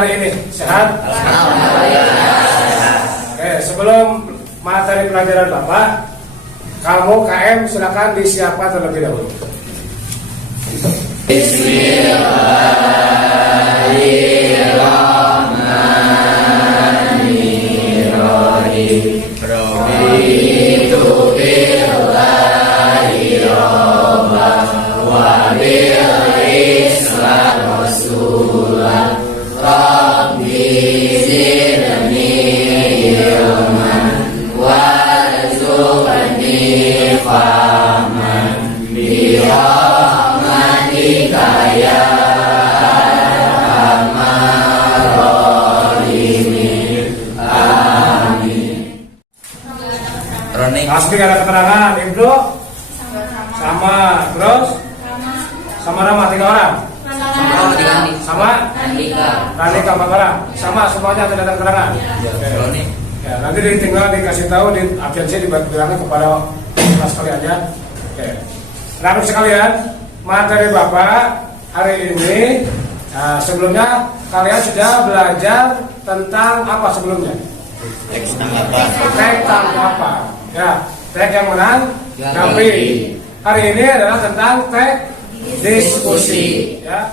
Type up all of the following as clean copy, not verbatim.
hari ini? Sehat? Oke, sebelum materi pelajaran Bapak, kamu KM silakan disiapkan terlebih dahulu. Bismillahirrahmanirrahim. Pasti ada keterangan, Ibnu? Sama. Terus? Sama Rama 3 orang? Sama? Ranika 4 orang? Sama semuanya tidak ada keterangan? Ya, nanti tinggal dikasih tahu di absensi dibilangnya kepada kelas kaliannya. Oke. Anak sekalian, materi Bapak hari ini, sebelumnya kalian sudah belajar tentang apa sebelumnya? Teks tanggapan. Teks tanggapan. Ya, teks yang menang Gampri. Hari ini adalah tentang teks diskusi. Ya.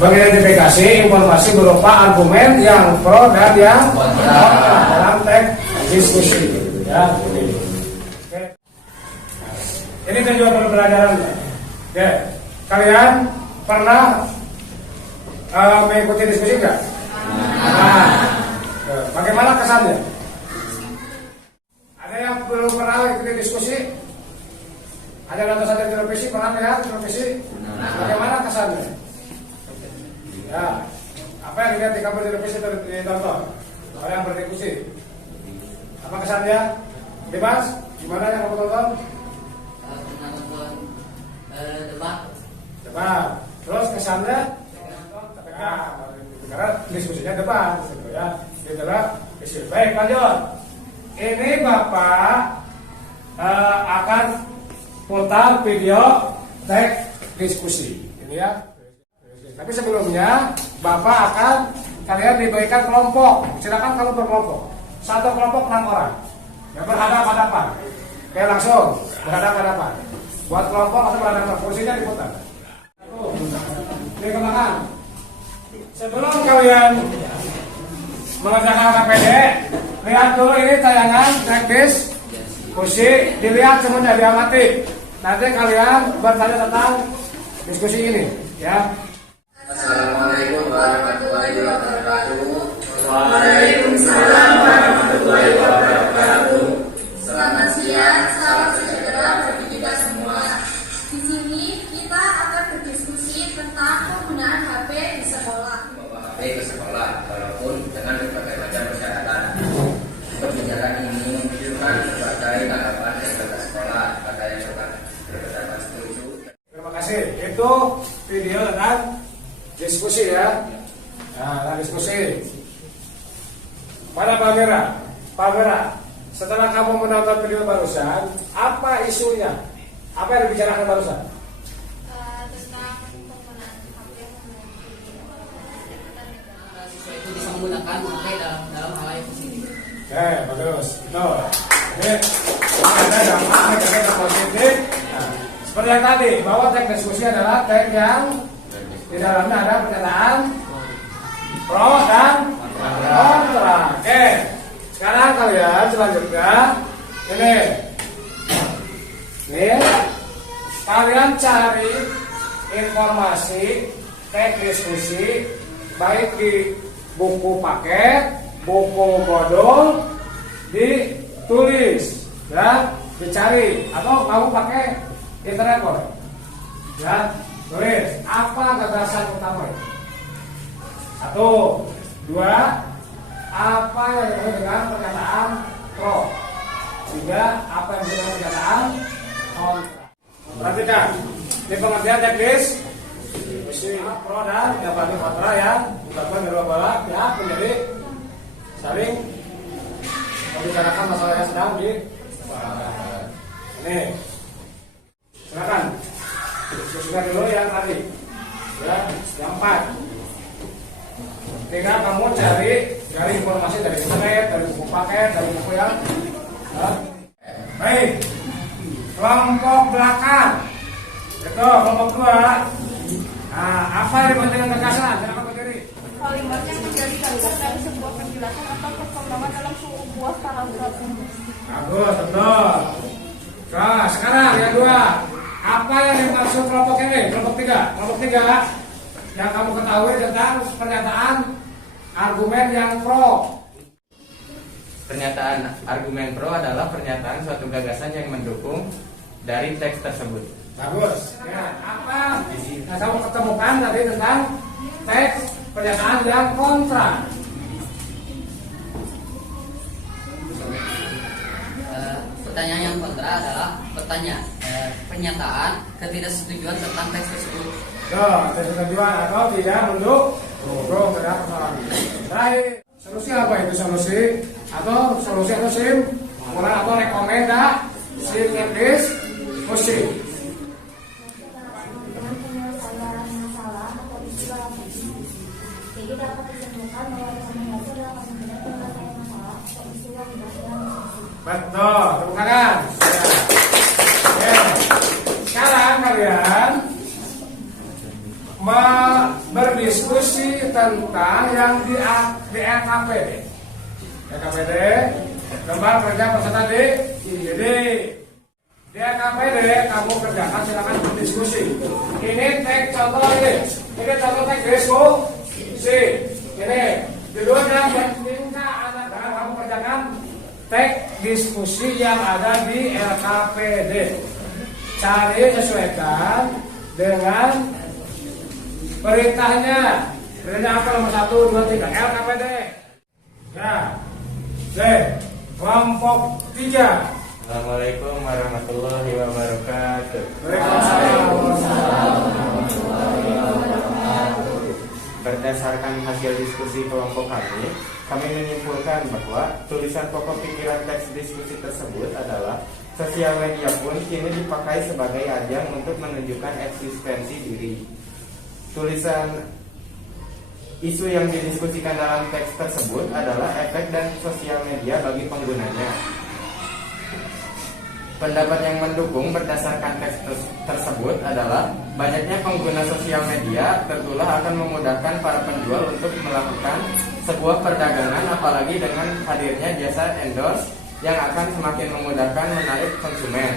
Mengidentifikasi informasi berupa argumen yang pro dan yang kontra dalam teks diskusi. Ya. Oke. Ini tujuan pembelajarannya. Oke. Kalian pernah mengikuti diskusi enggak? Bagaimana kesannya? Ada yang belum pernah ikuti diskusi? Ada yang nonton di televisi, pernah lihat televisi? Bagaimana kesannya? Ya, apa yang dilihat di kamera televisi atau ditonton? Ada yang berdiskusi? Apa kesannya? Bebas? Gimana yang kamu tonton? Pernah nonton debat. Debat. Terus kesannya? Karena diskusinya debat, gitu ya. Itulah diskusi. Baik, lanjut. Ini Bapak akan putar video teks diskusi. Ini ya. Tapi sebelumnya Bapak akan kalian dibagikan kelompok. Silakan kamu berkelompok. Satu kelompok 6 orang. Yang berhadapan-hadapan. Oke, langsung berhadapan-hadapan. Buat kelompok atau berhadapan, kursinya diputar. Ini ke belakang. Sebelum kalian mengerjakan KPD, lihat dulu ini tayangan teknis kursi, dilihat semuanya, diamati. Nanti kalian bertanya tentang diskusi ini, ya. Assalamualaikum warahmatullahi wabarakatuh. Waalaikumsalam warahmatullahi wabarakatuh. Selamat siang, salam sejahtera bagi kita semua. Di sini kita akan berdiskusi tentang penggunaan HP di sekolah. Bawa HP ke sekolah, walaupun dengan berbagai macam persyaratan. Pembicaraan ini menunjukkan berbagai tanggapan dari kepala sekolah. Ada yang berpendapat setuju. Terima kasih. Itu video tentang diskusi ya. Nah, diskusi. Pada Pak Mira, setelah kamu menonton video barusan, apa isunya? Apa yang dibicarakan barusan? Tentang penggunaan HP. Siswa itu bisa menggunakan HP dalam hal yang positif. Oke, bagus. Itu. Ini ada dampak negatif dan positif. Nah, seperti yang tadi, bahwa teks diskusi adalah teks yang di dalamnya ada pernyataan pro dan kontra. Oke. Sekarang kalian selanjutnya ini kalian cari informasi teks diskusi baik di buku paket, buku modul, ditulis ya, dicari atau kamu pakai internet kok ya, tulis apa gagasan utama. 1, 2, apa yang disebut dengan pernyataan pro. 3, apa yang disebut dengan pernyataan kontra. Perhatikan, di pengertian teknis pro dan yang paling kontra yang dilakukan dari dua belah pihak menjadi saling membicarakan masalah yang sedang dibahas. Ini, silakan diskusikan dulu yang tadi, ya, yang 4. 3 dari informasi dari internet, dari buku paket, dari buku yang baik. Kelompok belakang, itu kelompok 2. Nah, apa yang penting gagasan? Silakan berdiri. Kalimat yang menjadi dasar dari sebuah penjelasan atau perkembangan dalam sebuah paragraf. Bagus, betul. Nah, sekarang yang 2. Apa yang dimaksud kelompok ini? Kelompok 3 yang kamu ketahui tentang pernyataan argumen yang pro. Pernyataan argumen pro adalah pernyataan suatu gagasan yang mendukung dari teks tersebut. Bagus. Ya, apa yang kamu ketemukan tadi tentang teks pernyataan yang kontra? Pertanyaan yang kontra adalah pernyataan ketidaksetujuan tentang teks tersebut. Tujuan atau tidak mendukung terhadap persoalan. Terakhir, solusi apa itu solusi? Atau sim? Kurang atau rekomendasi diskusi. Dengan penyelesaian masalah atau istilah jadi dapat ditemukan bahwa rekomendasi adalah penyelesaian masalah atau istilah tidak diskusi. Betul, tepuk tangan. Ya. Sekarang kalian berdiskusi tentang yang di LKPD. LKPD, lembar kerja peserta DID. Di LKPD kamu kerjakan, silakan berdiskusi. Ini teks contoh ini. Ini contoh teks diskusi. Ini judulnya minta anak kamu kerjakan teks diskusi yang ada di LKPD. Cari sesuaikan dengan perintahnya. Perintah apa nomor 1, 2, 3 LKPD. Ya. Kelompok 3. Assalamualaikum warahmatullahi wabarakatuh. Berdasarkan hasil diskusi kelompok kami menyimpulkan bahwa tulisan pokok pikiran teks diskusi tersebut adalah sosial media pun kini dipakai sebagai ajang untuk menunjukkan eksistensi diri. Tulisan isu yang didiskusikan dalam teks tersebut adalah efek dan sosial media bagi penggunanya. Pendapat yang mendukung berdasarkan teks tersebut adalah banyaknya pengguna sosial media tentulah akan memudahkan para penjual untuk melakukan sebuah perdagangan, apalagi dengan hadirnya jasa endorse yang akan semakin memudahkan menarik konsumen.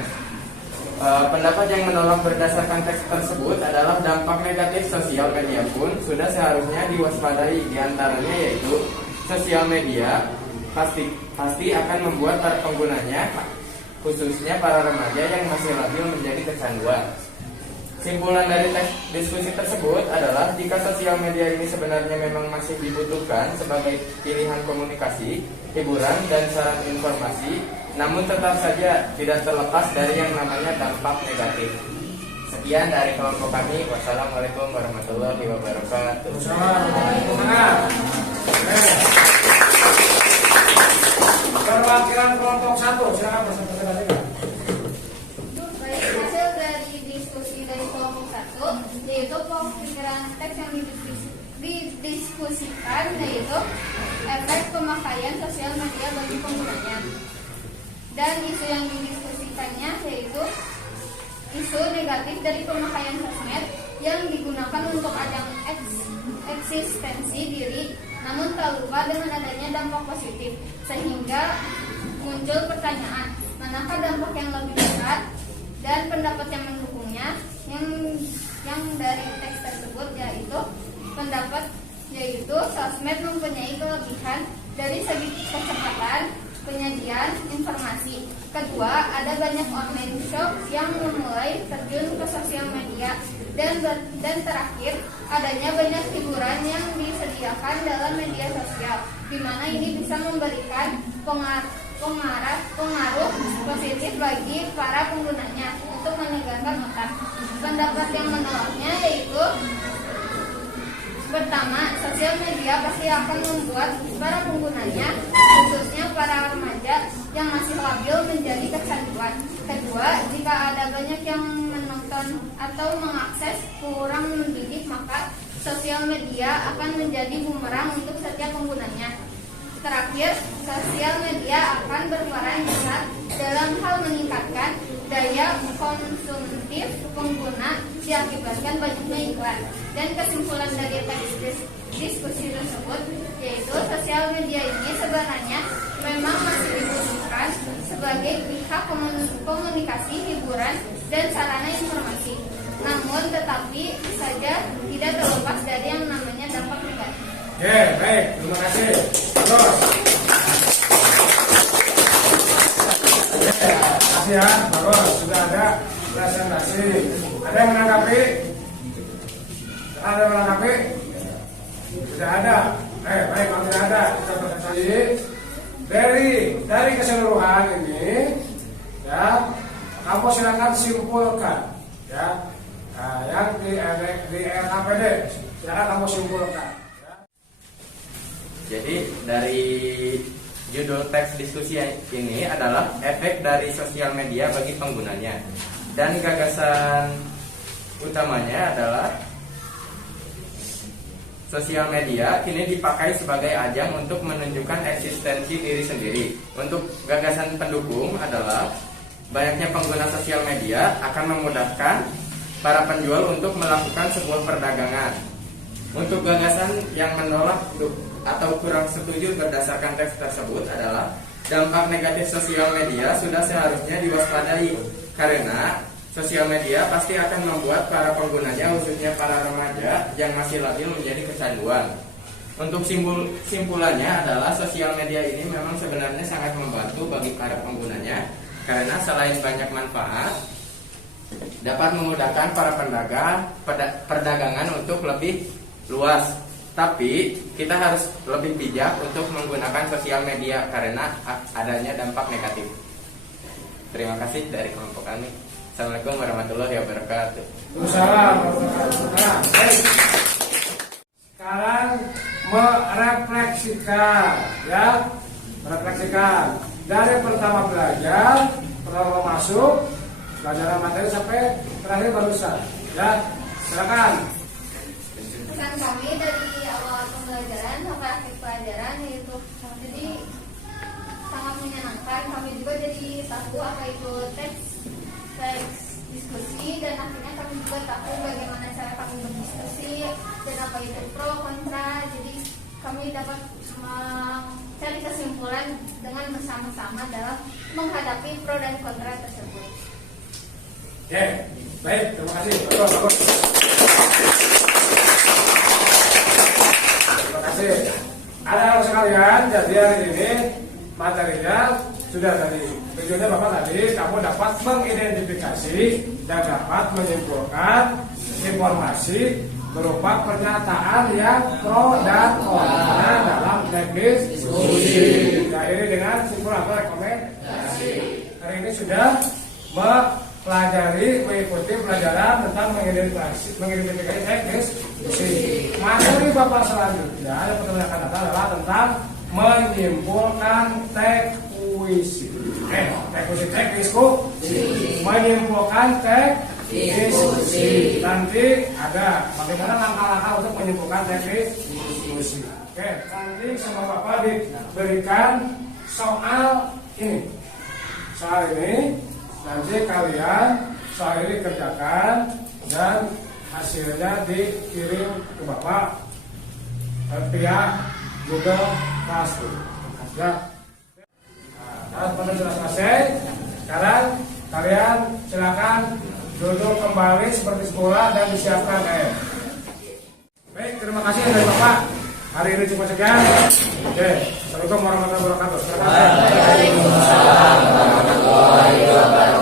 Pendapat yang menolak berdasarkan teks tersebut adalah dampak negatif sosial media pun sudah seharusnya diwaspadai, diantaranya yaitu sosial media pasti akan membuat para penggunanya, khususnya para remaja yang masih labil, menjadi kecanduan. Simpulan dari teks diskusi tersebut adalah jika sosial media ini sebenarnya memang masih dibutuhkan sebagai pilihan komunikasi, hiburan, dan saran informasi, namun tetap saja tidak terlepas dari yang namanya dampak negatif. Sekian dari kelompok kami. Wassalamualaikum warahmatullahi wabarakatuh. Perwakilan kelompok 1, silakan presentasikan. Baik, hasil dari diskusi dari kelompok 1 yaitu pokok pikiran teks yang didiskusikan yaitu efek pemakaian sosial media bagi penggunanya. Dan isu yang didiskusikannya yaitu isu negatif dari pemakaian sosmed yang digunakan untuk ajang eksistensi diri, namun tak lupa dengan adanya dampak positif, sehingga muncul pertanyaan, manakah dampak yang lebih besar? Dan pendapat yang mendukungnya yang dari teks tersebut yaitu sosmed mempunyai kelebihan dari segi kecepatan penyajian informasi. Kedua, ada banyak online shop yang memulai terjun ke sosial media. Dan terakhir, adanya banyak hiburan yang disediakan dalam media sosial, di mana ini bisa memberikan pengaruh positif bagi para penggunanya untuk menyegarkan otak. Pendapat yang menolaknya yaitu pertama, sosial media pasti akan membuat para penggunanya, khususnya para remaja yang masih labil, menjadi kecanduan. Kedua, jika ada banyak yang menonton atau mengakses kurang mendidik, maka sosial media akan menjadi bumerang untuk setiap penggunanya. Terakhir, sosial media akan berperan besar dalam hal meningkatkan daya konsumtif pengguna diakibatkan banyaknya iklan. Dan kesimpulan dari teks diskusi tersebut yaitu sosial media ini sebenarnya memang masih dibutuhkan sebagai pihak komunikasi, hiburan, dan sarana informasi. Namun tetapi saja tidak terlepas dari yang namanya dampak negatif. Oke, baik, terima kasih. Terus. Terima kasih ya, bagus. Sudah ada presentasi. Ada yang menanggapi? Ada yang menanggapi? Tidak ada. Baik, kalau tidak ada, kita presentasi. Dari keseluruhan ini, ya, kamu silakan simpulkan, ya, yang di RKPD, silakan kamu simpulkan. Jadi dari judul teks diskusi ini adalah efek dari sosial media bagi penggunanya. Dan gagasan utamanya adalah sosial media kini dipakai sebagai ajang untuk menunjukkan eksistensi diri sendiri. Untuk gagasan pendukung adalah banyaknya pengguna sosial media akan memudahkan para penjual untuk melakukan sebuah perdagangan. Untuk gagasan yang menolak atau kurang setuju berdasarkan teks tersebut adalah dampak negatif sosial media sudah seharusnya diwaspadai karena sosial media pasti akan membuat para penggunanya khususnya para remaja yang masih labil menjadi kecanduan. Untuk simpulannya adalah sosial media ini memang sebenarnya sangat membantu bagi para penggunanya karena selain banyak manfaat dapat memudahkan para perdagangan untuk lebih luas. Tapi kita harus lebih bijak untuk menggunakan sosial media karena adanya dampak negatif. Terima kasih dari kelompok kami. Assalamualaikum warahmatullahi wabarakatuh. Waalaikumsalam. Nah, baik. Sekarang merefleksikan, ya, merefleksikan dari pertama belajar, pertama masuk, pelajaran materi sampai terakhir barusan, ya. Silakan. Pesan kami dari awal pembelajaran sampai akhir pelajaran yaitu jadi sangat menyenangkan. Kami juga jadi tahu apa itu teks diskusi dan akhirnya kami juga tahu bagaimana cara kami berdiskusi dan apa itu pro kontra. Jadi kami dapat mencari kesimpulan dengan bersama-sama dalam menghadapi pro dan kontra tersebut. Oke, baik, terima kasih. Bagus. Terima kasih. Anak-anak sekalian, jadi hari ini materinya sudah tadi. Tujuannya Bapak tadi, kamu dapat mengidentifikasi dan dapat menyimpulkan informasi berupa pernyataan yang pro dan kontra dalam teks diskusi. Diakhiri dengan simpulan atau rekomendasi. Hari ini sudah mengikuti pelajaran tentang mengidentifikasi teks diskusi. Materi Bapak selanjutnya yang pertama akan datang adalah tentang menyimpulkan teks puisi. Teks diskusi. Menyimpulkan teks diskusi. Nanti ada bagaimana langkah-langkah untuk menyimpulkan teks diskusi. Oke, nanti sama Bapak diberikan soal ini. Soal ini nanti kalian soal ini kerjakan dan hasilnya dikirim ke Bapak via Google Classroom. Ya. Nah, pada sudah selesai. Sekarang kalian silakan duduk kembali seperti semula dan disiapkan air. Baik, terima kasih dari Bapak. Hari ini cuma sekian. Oke, assalamualaikum warahmatullahi wabarakatuh. Waalaikumsalam warahmatullahi wabarakatuh.